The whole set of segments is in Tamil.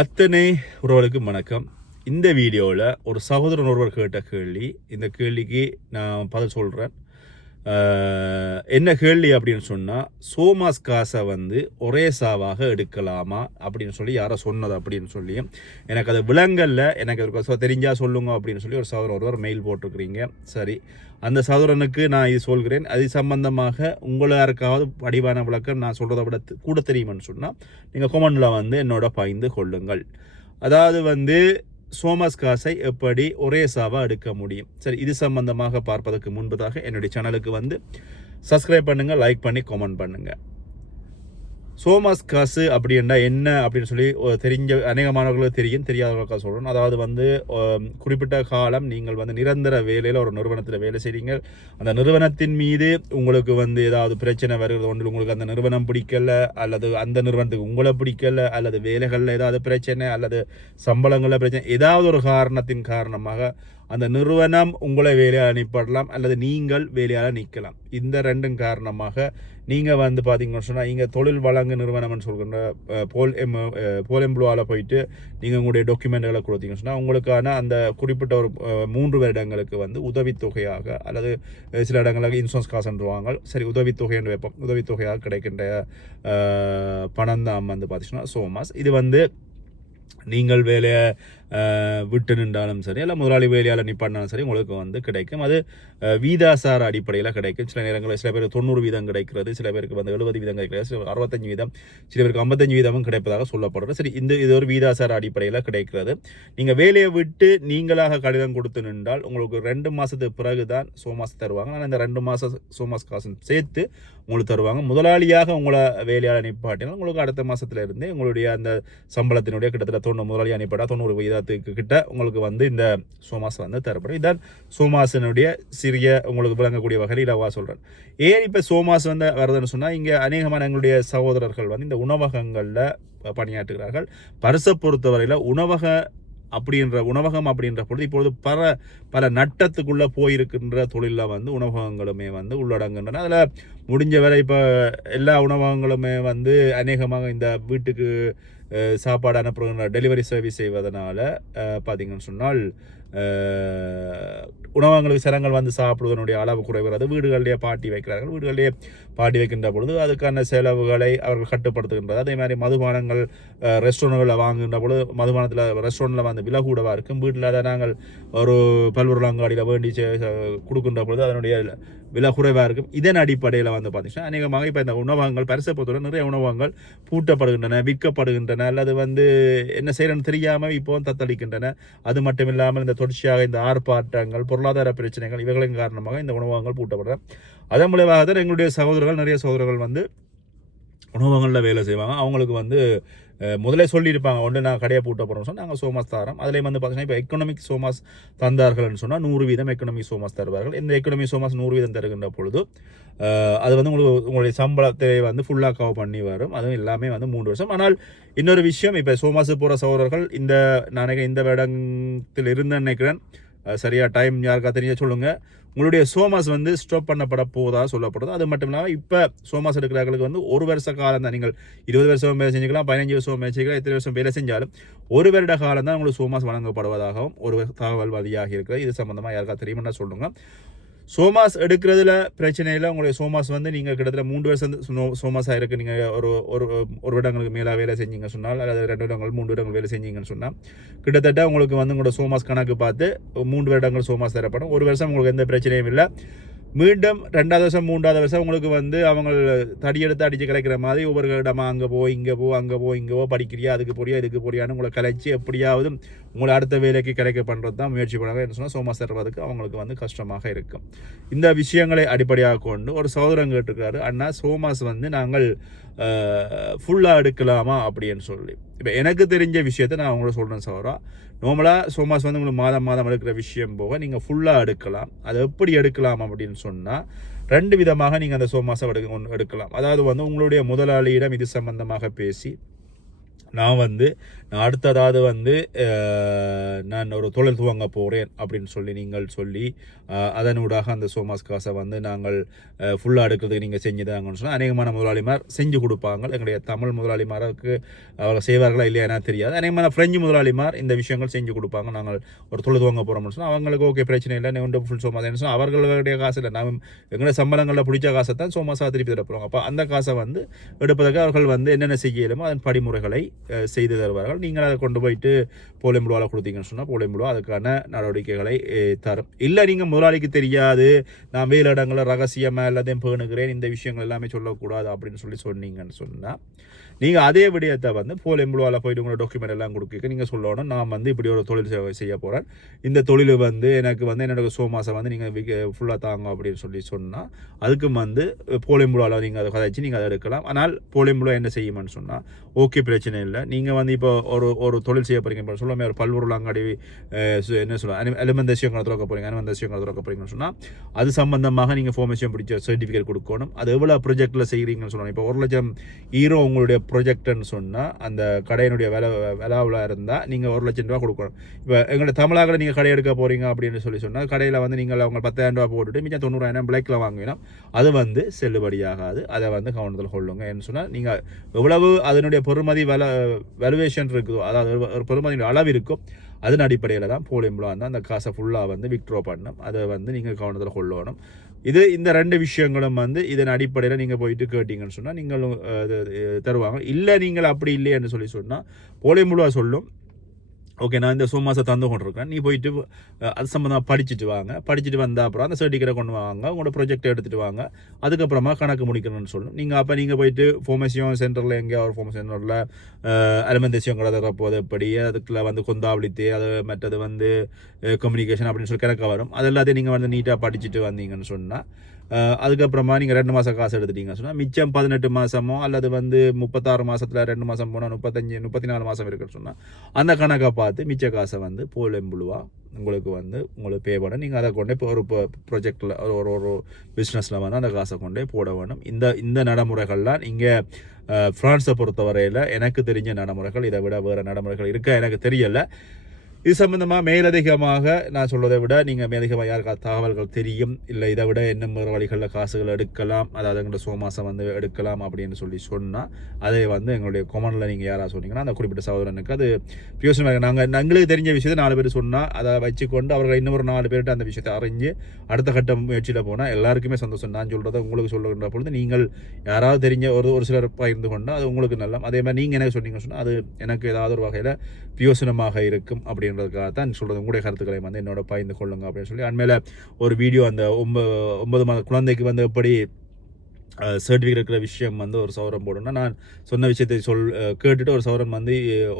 அத்தனை உறவுகளுக்கு வணக்கம். இந்த வீடியோவில் ஒரு சகோதரன் ஒருவர் கேட்ட கேள்வி இந்த கேள்விக்கு நான் பதில் சொல்கிறேன் என்ன கேள்வி அப்படின்னு சொன்னால் சோமாஸ் காசை வந்து ஒரே சாவாக எடுக்கலாமா அப்படின்னு சொல்லி யாரோ சொன்னது அப்படின்னு சொல்லி. எனக்கு அது விலங்கல்ல எனக்கு ஒரு தெரிஞ்சால் சொல்லுங்க அப்படின்னு சொல்லி ஒரு சகோதரன் ஒருவர் மெயில் போட்டிருக்கிறீங்க. சரி அந்த சகோதரனுக்கு நான் இது சொல்கிறேன். அது சம்பந்தமாக உங்களை யாருக்காவது படிவான விளக்கம் நான் சொல்கிறத விட கூட தெரியுமென்னு சொன்னால் நீங்கள் கொமெண்டில் வந்து என்னோட பகிர்ந்து கொள்ளுங்கள். அதாவது வந்து சோமஸ் காசை எப்படி ஒரே சாவாக எடுக்க முடியும்? சரி இது சம்பந்தமாக பார்ப்பதற்கு முன்பதாக என்னுடைய சேனலுக்கு வந்து சப்ஸ்கிரைப் பண்ணுங்கள் லைக் பண்ணி கமெண்ட் பண்ணுங்கள் சோமாஸ் காசு அப்படின்னா என்ன அப்படின்னு சொல்லி தெரிஞ்ச அநேகமானவர்களுக்கு தெரியும் தெரியாதவர்களுக்காக சொல்கிறோம் அதாவது வந்து குறிப்பிட்ட காலம் நீங்கள் வந்து நிரந்தர வேலையில் ஒரு நிறுவனத்தில் வேலை செய்கிறீங்க அந்த நிறுவனத்தின் மீது உங்களுக்கு வந்து ஏதாவது பிரச்சனை வருகிறது ஒன்று உங்களுக்கு அந்த நிறுவனம் பிடிக்கல அல்லது அந்த நிறுவனத்துக்கு உங்களை பிடிக்கல அல்லது வேலைகளில் ஏதாவது பிரச்சனை அல்லது சம்பளங்களில் பிரச்சனை ஏதாவது ஒரு காரணத்தின் காரணமாக அந்த நிறுவனம் உங்களை வேலையால் அனுப்பிடலாம் அல்லது நீங்கள் வேலையால் நிற்கலாம் இந்த ரெண்டும் காரணமாக நீங்கள் வந்து பார்த்தீங்கன்னு சொன்னால் இங்கே தொழில் வழங்கு நிறுவனம்னு சொல்கின்ற போல் எம் போல் எம்ப்ளோவில் போயிட்டு நீங்கள் உங்களுடைய டாக்குமெண்ட்களை கொடுத்தீங்கன்னு சொன்னால் உங்களுக்கான அந்த குறிப்பிட்ட ஒரு மூன்று வருடங்களுக்கு வந்து உதவித்தொகையாக அல்லது சில இடங்களுக்கு இன்சூரன்ஸ் காசுன்றவாங்க சரி உதவித்தொகைன்னு வைப்போம். உதவித்தொகையாக கிடைக்கின்ற பணம் தான் வந்து பார்த்தீங்கன்னா சோமாஸ் இது வந்து நீங்கள் வேலையை விட்டு நின்றாலும் சரி இல்லை முதலாளி வேலையால் நிப்பாட்டினாலும் சரி உங்களுக்கு வந்து கிடைக்கும். அது வீதாசார அடிப்படையில் கிடைக்கும். சில நேரங்களில் சில பேருக்கு தொண்ணூறு வீதம் கிடைக்கிறது சில பேருக்கு வந்து எழுபது வீதம் கிடைக்கிறது சில அறுபத்தஞ்சு வீதம் சில பேருக்கு ஐம்பத்தஞ்சு வீதமும் கிடைப்பதாக சொல்லப்படுறது சரி இந்த இது ஒரு வீதாசார அடிப்படையில் கிடைக்கிறது. நீங்கள் வேலையை விட்டு நீங்களாக கடிதம் கொடுத்து நின்றால் உங்களுக்கு ரெண்டு மாதத்துக்கு பிறகு தான் சோமாஸ் தருவாங்க. ஆனால் இந்த ரெண்டு மாதம் சோமாஸ் காசும் சேர்த்து உங்களுக்கு தருவாங்க. முதலாளியாக உங்களை வேலையால் நிப்பாட்டினால் உங்களுக்கு அடுத்த மாசத்துல இருந்தே உங்களுடைய அந்த சம்பளத்தினுடைய கிட்டத்தட்ட தொண்ணூறு முதலாளி அனுப்பிட்டா தொண்ணூறு வீதம் வீதத்துக்கு கிட்ட உங்களுக்கு வந்து இந்த சோமாஸ் வந்து தரப்படும். இதான் சோமாசனுடைய சிறிய உங்களுக்கு விளங்கக்கூடிய வகையில் இடவா சொல்கிறேன் ஏன் இப்போ சோமாஸ் வந்து வருதுன்னு சொன்னால் இங்கே அநேகமான எங்களுடைய சகோதரர்கள் வந்து இந்த உணவகங்களில் பணியாற்றுகிறார்கள். பரிசை பொறுத்தவரையில் உணவக அப்படின்ற உணவகம் அப்படின்ற பொழுது இப்பொழுது பல பல நட்டத்துக்குள்ளே போயிருக்கின்ற தொழிலில் வந்து உணவகங்களுமே வந்து உள்ளடங்குன்றன அதில் முடிஞ்ச வரை இப்போ எல்லா உணவகங்களுமே வந்து அநேகமாக இந்த வீட்டுக்கு சாப்பாடு அனுப்புகிற டெலிவரி சர்வீஸ் செய்வதனால் பார்த்திங்கன்னு பார்த்தீங்கன்னு சொன்னால் உணவகங்களுக்கு சிரங்கள் வந்து சாப்பிடுவதனுடைய அளவு குறைகிறது வீடுகளிலேயே பாட்டி வைக்கிறார்கள். வீடுகளிலேயே பாட்டி வைக்கின்ற பொழுது அதுக்கான செலவுகளை அவர்கள் கட்டுப்படுத்துகின்றது அதே மாதிரி மதுபானங்கள் ரெஸ்டாரண்ட்களில் வாங்குகின்ற பொழுது மதுபானத்தில் ரெஸ்டாரண்ட்டில் வந்து விலை இருக்கும்? வீட்டில் அதை நாங்கள் ஒரு பல்வொருள் அங்காடியில் வேண்டி செ- கொடுக்கின்ற பொழுது அதனுடைய விலை குறைவாக இருக்கும். இதன் அடிப்படையில் வந்து பார்த்தீங்கன்னா அநேகமாக இப்போ இந்த உணவகங்கள் பரிசை பொறுத்தவரை நிறைய உணவகங்கள் பூட்டப்படுகின்றன விற்கப்படுகின்றன அல்லது வந்து என்ன செய்யறன்னு தெரியாமல் இப்போவும் தத்தளிக்கின்றன. அது மட்டும் இல்லாமல் இந்த தொடர்ச்சியாக இந்த ஆர்ப்பாட்டங்கள் பொருளாதார பிரச்சனைகள் இவைகளின் காரணமாக இந்த உணவகங்கள் பூட்டப்படுற அதன் மூலமாக தான் எங்களுடைய சகோதரர்கள் நிறைய சகோதரர்கள் வந்து உணவகங்களில் வேலை செய்வாங்க. அவங்களுக்கு வந்து முதலே சொல்லியிருப்பாங்க ஒன்று நான் கடையை பூட்ட போகிறோம்னு சொன்னால் நாங்கள் சோமாஸ் தரோம் அதிலே வந்து பார்த்தீங்கன்னா இப்போ எக்கனாமிக் சோமாஸ் தந்தார்கள்னு சொன்னால் நூறு வீதம் எக்கனாமிக் சோமாஸ் தருவார்கள். இந்த எக்கனாமிக் சோமாஸ் நூறு வீதம் தருகின்ற பொழுது அது வந்து உங்களுக்கு உங்களுடைய சம்பளத்தை வந்து ஃபுல்லாக கவர் பண்ணி வரும். அதுவும் எல்லாமே வந்து மூன்று வருஷம். ஆனால் இன்னொரு விஷயம் இப்போ சோமாஸ் போகிற சகோதரர்கள் இந்த நான் இந்த வருடத்தில் இருந்து நினைக்கிறேன் சரியாக சரியா டைம் யாருக்கா தெரிய சொல்லுங்கள் உங்களுடைய சோமாஸ் வந்து ஸ்டாப் பண்ணப்பட போதா சொல்லப்படுது. அது மட்டும் இல்லாமல் இப்போ சோமாஸ் எடுக்கிறவர்களுக்கு வந்து ஒரு வருஷ காலம் தான். நீங்கள் இருபது வருஷம் வேலை செஞ்சுக்கலாம் பதினஞ்சு வருஷம் வேலை செஞ்சுக்கலாம் எத்தனை வருஷம் வேலை செஞ்சாலும் ஒரு வருட காலம் தான் உங்களுக்கு சோமாஸ் வழங்கப்படுவதாகவும் ஒரு தகவல் வழியாக இருக்கிறது. இது சம்மந்தமாக யாருக்கா தெரியுமென்னா சொல்லுங்கள் சோமாஸ் எடுக்கிறதுல பிரச்சனை இல்லை. உங்களுடைய சோமாஸ் வந்து நீங்கள் கிட்டத்தட்ட மூன்று வருஷம் சோ- சோமாஸாக இருக்குது நீங்கள் ஒரு ஒரு ஒரு வருடங்களுக்கு மேலே வேலை செஞ்சீங்க சொன்னால் அல்லது ரெண்டு வருடங்கள் மூன்று வருடங்கள் வேலை செஞ்சீங்கன்னு சொன்னால் கிட்டத்தட்ட உங்களுக்கு வந்து உங்களோட சோமாஸ் கணக்கு பார்த்து மூன்று வருடங்கள் சோமாஸ் தரப்படும். ஒரு வருஷம் உங்களுக்கு எந்த பிரச்சனையும் இல்லை. மீண்டும் ரெண்டாவது வருஷம் மூன்றாவது வருஷம் உங்களுக்கு வந்து அவங்க தடியெடுத்து அடித்து கிடைக்கிற மாதிரி ஒவ்வொரு இடமா அங்கே போ இங்கே போ அங்கே போ இங்கே போ படிக்கிறியா அதுக்கு போறியா இதுக்கு போறியான்னு உங்களை கலைச்சி எப்படியாவது உங்களை அடுத்த வேலைக்கு கிடைக்க பண்ணுறது தான் முயற்சி பண்ணாங்க என்ன சொன்னால் சோமாஸ் தருவதற்கு அவங்களுக்கு வந்து கஷ்டமாக இருக்கும். இந்த விஷயங்களை அடிப்படையாக கொண்டு ஒரு சோதரம் கேட்டிருக்காரு அண்ணா சோமாஸ் வந்து நாங்கள் ஃபுல்லாக எடுக்கலாமா? அப்படின்னு சொல்லி. இப்போ எனக்கு தெரிஞ்ச விஷயத்தை நான் அவங்கள சொல்கிறேன் சவரா நார்மலாக சோமாஸ் வந்து உங்களுக்கு மாதம் மாதம் எடுக்கிற விஷயம் போக நீங்கள் ஃபுல்லாக எடுக்கலாம். அதை எப்படி எடுக்கலாம் அப்படின்னு சொன்னால் ரெண்டு விதமாக நீங்கள் அந்த சோமாஸை எடுக்க ஒன்று எடுக்கலாம். அதாவது வந்து உங்களுடைய முதலாளியிடம் இது சம்பந்தமாக பேசி நான் வந்து நான் அடுத்ததாவது வந்து நான் ஒரு தொழில் துவங்க போகிறேன் அப்படின்னு சொல்லி நீங்கள் சொல்லி அதனூடாக அந்த சோமாஸ் காசை வந்து நாங்கள் ஃபுல்லாக எடுக்கிறதுக்கு நீங்கள் செஞ்சுதாங்கன்னு சொன்னால் அநேகமான முதலாளிமார் செஞ்சு கொடுப்பாங்க. எங்களுடைய தமிழ் முதலாளிமாருக்கு அவங்க செய்வார்களா இல்லையா தெரியாது. அநேகமான ஃப்ரெஞ்சு முதலாளிமார் இந்த விஷயங்கள் செஞ்சு கொடுப்பாங்க. நாங்கள் ஒரு தொழில் துவங்க போகிறோம்னு சொன்னால் அவங்களுக்கு ஓகே பிரச்சனை இல்லை. நீங்கள் ஃபுல் சோமாஸ் என்ன சொன்னால் அவர்களுடைய காசு இல்லை. நாம் எங்களோட சம்பளங்களில் பிடிச்ச காசை தான் சோமாஸாக திருப்பி தரப்போகிறோம் அப்போ அந்த காசை வந்து எடுப்பதற்கு அவர்கள் வந்து என்னென்ன செய்யலுமோ அதன் படிமுறைகளை செய்து தருவார்கள். நீங்கள் அதை கொண்டு போயிட்டு போலியம்புழுவால் கொடுத்தீங்கன்னு சொன்னால் போலியம்புழுவா அதுக்கான நடவடிக்கைகளை தரும். இல்லை நீங்கள் முதலாளிக்கு தெரியாது நான் வேலை இடங்களில் ரகசியமாக எல்லாத்தையும் பேணுகிறேன் இந்த விஷயங்கள் எல்லாமே சொல்லக்கூடாது அப்படின்னு சொல்லி சொன்னீங்கன்னு சொன்னால் நீங்கள் அதே விடயத்தை வந்து போல் எம்புவாவில் போயிட்டு உங்களோட டாக்குமெண்ட் எல்லாம் கொடுக்க நீங்கள் சொல்லணும் நான் வந்து இப்படி ஒரு தொழில் சேவை செய்ய போகிறேன் இந்த தொழில் வந்து எனக்கு வந்து என்னோட மாதம் வந்து நீங்கள் ஃபுல்லாக தாங்க அப்படின்னு சொல்லி சொன்னால் அதுக்கும் வந்து போலியம்புழாவில் நீங்கள் அதை கதைச்சு நீங்கள் அதை எடுக்கலாம். ஆனால் போலியம்புழா என்ன செய்யுமான்னு சொன்னால் ஓகே பிரச்சனை இல்லை. நீங்கள் வந்து இப்போ ஒரு ஒரு தொழில் செய்ய போகிறீங்க இப்போ சொல்லாமல் ஒரு பல்பொருள் அங்காடி என்ன சொல்லுவாங்க எலிமெண்டேஷன் கடை திறக்க போகிறீங்க அனிமெண்டேஷன் கடை திறக்க போகிறீங்கன்னு சொன்னால் அது சம்பந்தமாக நீங்கள் ஃபோமேஷன் பிடிச்ச சர்டிஃபிகேட் கொடுக்கணும். அது எவ்வளோ ப்ரொஜெக்டில் செய்கிறீங்கன்னு சொல்லணும். இப்போ ஒரு லட்சம் ஹீரோ உங்களுடைய ப்ரொஜெக்ட்னு சொன்னால் அந்த கடையினுடைய விலை விலாவில் இருந்தால் நீங்கள் ஒரு லட்சம் ரூபா கொடுக்கணும். இப்போ எங்களோட தமிழாக நீங்கள் கடை எடுக்க போகிறீங்க அப்படின்னு சொல்லி சொன்னால் கடையில் வந்து நீங்கள் அவங்க பத்தாயிரம் ரூபா போட்டுட்டு மிச்சம் தொண்ணூறாயிரம் பிளேக்கில் வாங்கினோம் அது வந்து செல்லுபடியாகாது அதை வந்து கவனத்தில் கொள்ளுங்க. சொன்னால் நீங்கள் எவ்வளவு அதனுடைய பொறுமதி வில வேல்யூவேஷன் இருக்குதோ அதாவது ஒரு- பொறுமதியுடைய அளவு இருக்கும் அதன் அடிப்படையில் தான் போலியம்புலாம் வந்து அந்த காசை ஃபுல்லாக வந்து விக்ட்ரோ பண்ணணும். அதை வந்து நீங்கள் கவனத்தில் கொள்ளணும். இது இந்த ரெண்டு விஷயங்களும் வந்து இதன் அடிப்படையில் நீங்கள் போயிட்டு கேட்டீங்கன்னு சொன்னால் நீங்களும் தருவாங்க. இல்லை நீங்கள் அப்படி இல்லைன்னு சொல்லி சொன்னால் போலியம்புலா சொல்லும். ஓகே நான் இந்த சோமாசை தந்து கொண்டிருக்கேன். நீ போயிட்டு அது சம்மந்தமாக படிச்சுட்டு வாங்க. படிச்சுட்டு வந்த அப்புறம் அந்த சர்டிஃபிகேட்டை கொண்டு வாங்க. உங்களோட ப்ரொஜெக்ட் எடுத்துகிட்டு வாங்க. அதுக்கப்புறமா கணக்கு முடிக்கணும்னு சொல்லணும். நீங்கள் அப்போ நீங்கள் போயிட்டு ஃபோமேஷன் சென்டரில் எங்கேயோ ஒரு ஃபோமோ சென்டரில் அலுமந்தேசியம் கடை போது எப்படி அதுக்குள்ள வந்து கொந்தாவளித்து அது மற்றது வந்து கம்யூனிகேஷன் அப்படின்னு சொல்லி கணக்காக வரும். அது எல்லாத்தையும் நீங்கள் வந்து நீட்டாக படிச்சுட்டு வந்தீங்கன்னு சொன்னால் அதுக்கப்புறமா நீங்கள் ரெண்டு மாதம் காசு எடுத்துட்டீங்கன்னு சொன்னால் மிச்சம் பதினெட்டு மாதமோ அல்லது வந்து முப்பத்தாறு மாதத்தில் ரெண்டு மாதம் போனால் முப்பத்தஞ்சு முப்பத்தி நாலு மாதம் இருக்குன்னு சொன்னால் அந்த கணக்கை பார்த்து மிச்ச காசை வந்து போலம்புழுவா உங்களுக்கு வந்து உங்களுக்கு பே பண்ண நீங்கள் அதை கொண்டே இப்போ ஒரு ப்ரொஜெக்டில் ஒரு ஒரு ஒரு பிஸ்னஸில் வந்து அந்த காசை கொண்டே போட வேணும். இந்த இந்த நடைமுறைகள்லாம் இங்கே ஃப்ரான்ஸை பொறுத்தவரையில் எனக்கு தெரிஞ்ச நடைமுறைகள் இதை விட வேறு நடைமுறைகள் இருக்க எனக்கு தெரியலை. இது சம்பந்தமாக மேலதிகமாக நான் சொல்வதை விட நீங்கள் மேலதிகமாக யாருக்கா தகவல்கள் தெரியும்? இல்லை இதை விட என்ன வழிகளில் காசுகள் எடுக்கலாம்? அதாவது எங்களோட சோமாசம் வந்து எடுக்கலாம் அப்படின்னு சொல்லி சொன்னால் அதை வந்து எங்களுடைய கொமனில் நீங்கள் யாராவது சொன்னீங்கன்னா அந்த குறிப்பிட்ட சகோதரனுக்கு அது பியோசனமாக நாங்கள் எங்களுக்கு தெரிஞ்ச விஷயத்தை நாலு பேர் சொன்னால் அதை வச்சுக்கொண்டு அவர்கள் இன்னும் ஒரு நாலு பேர்கிட்ட அந்த விஷயத்தை அறிஞ்சு அடுத்த கட்ட முயற்சியில் போனால் எல்லாருக்குமே சந்தோஷம். நான் சொல்கிறத உங்களுக்கு சொல்லுகின்ற பொழுது நீங்கள் யாராவது தெரிஞ்ச ஒரு ஒரு சிலர் பகிர்ந்து கொண்டால் அது உங்களுக்கு நல்ல அதே மாதிரி நீங்கள் எனக்கு சொன்னீங்கன்னு சொன்னால் அது எனக்கு ஏதாவது ஒரு வகையில் பியோசனமாக இருக்கும் அப்படின்னு அப்படின்றதுக்காக தான் சொல்கிறது உங்களுடைய கருத்துக்களை வந்து என்னோட பகிர்ந்து கொள்ளுங்க அப்படின்னு சொல்லி. அண்மையில் ஒரு வீடியோ அந்த ஒன்பது ஒன்பது மாத குழந்தைக்கு வந்து எப்படி சர்டிஃபிகேட் இருக்கிற விஷயம் வந்து ஒரு சௌரம் போடணும்னா நான் சொன்ன விஷயத்தை சொல் கேட்டுட்டு ஒரு சௌரம் வந்து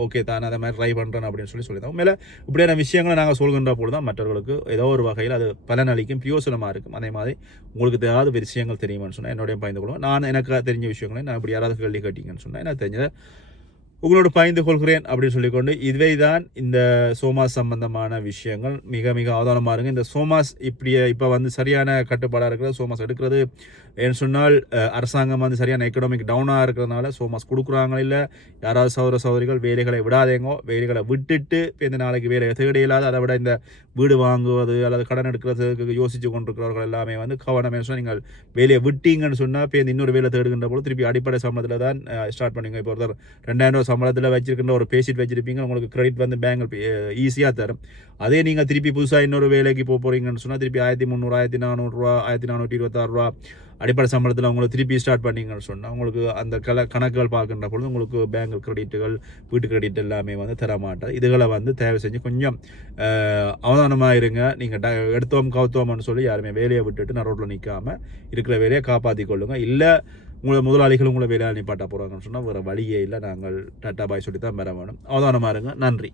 ஓகே தான் அதை மாதிரி ட்ரை பண்ணுறேன் அப்படின்னு சொல்லி சொல்லியிருந்தோம் மேலே இப்படியான விஷயங்களை நாங்கள் சொல்கின்ற பொழுது தான் மற்றவர்களுக்கு ஏதோ ஒரு வகையில் அது பலனளிக்கும் பிரியோசனமாக இருக்கும். அதே மாதிரி உங்களுக்கு ஏதாவது விஷயங்கள் தெரியுமான்னு சொன்னால் என்னுடைய பயந்து கொள்வோம் நான் எனக்கு தெரிஞ்ச விஷயங்களை நான் இப்படி யாராவது கேள்வி கேட்டீங்கன்னு சொன்னால் எனக்கு தெரிஞ்சதை உங்களோட பயந்து கொள்கிறேன் அப்படின்னு சொல்லிக்கொண்டு இதுவே தான் இந்த சோமாஸ் சம்பந்தமான விஷயங்கள். மிக மிக அவதானமாக இருங்க. இந்த சோமாஸ் இப்படி இப்போ வந்து சரியான கட்டுப்பாடாக இருக்கிறது சோமாஸ் எடுக்கிறது. ஏன்னு சொன்னால் அரசாங்கம் வந்து சரியான எக்கனாமிக் டவுனாக இருக்கிறதுனால சோமாஸ் கொடுக்குறாங்க இல்லை யாராவது சௌர சௌரிகள் வேலைகளை விடாதேங்கோ வேலைகளை விட்டுட்டு இந்த நாளைக்கு வேலையை தேட இல்லாத அதை விட இந்த வீடு வாங்குவது அல்லது கடன் எடுக்கிறதுக்கு யோசித்து கொண்டிருக்கிறவர்கள் எல்லாமே வந்து கவனம் என்ன சொன்னால் நீங்கள் வேலையை விட்டீங்கன்னு சொன்னால் இப்போ இந்த இன்னொரு வேலை தேடுகின்ற போது திருப்பி அடிப்படை சம்பளத்தில் தான் ஸ்டார்ட் பண்ணுங்க. இப்போ ஒருத்தர் ரெண்டாயிரம் ரூபா சம்பளத்தில் வச்சிருக்கின்ற ஒரு பேசிட் வச்சிருப்பீங்க. உங்களுக்கு கிரெடிட் வந்து பேங்க் ஈஸியாக தரும். அதே நீங்கள் திருப்பி புதுசாக இன்னொரு வேலைக்கு போக போகிறீங்கன்னு சொன்னால் திருப்பி ஆயிரத்தி முந்நூறு ஆயிரத்தி நானூறுரூவா ஆயிரத்தி நானூற்றி இருபத்தாறு ரூபா அடிப்படை சம்பளத்தில் உங்களை திருப்பி ஸ்டார்ட் பண்ணீங்கன்னு சொன்னால் உங்களுக்கு அந்த கல கணக்குகள் பார்க்கின்ற பொழுது உங்களுக்கு பேங்க் கிரெடிட்டுகள் வீட்டு கிரெடிட் எல்லாமே வந்து தர இதுகளை வந்து தேவை செஞ்சு கொஞ்சம் அவதானமாக இருங்க. நீங்கள் ட எடுத்தோம் கவுத்தோம்னு சொல்லி யாருமே வேலையை விட்டுட்டு நான் ரோட்டில் நிற்காமல் இருக்கிற வேலையை காப்பாற்றி கொள்ளுங்கள் இல்லை உங்களை முதலாளிகள் உங்களை வேலையை நிப்பாட்ட போகிறாங்கன்னு சொன்னால் வேறு வழியே இல்லை. நாங்கள் டாட்டா பாய் சொல்லி தான் பெற வேணும். அவதானமாக இருங்க நன்றி.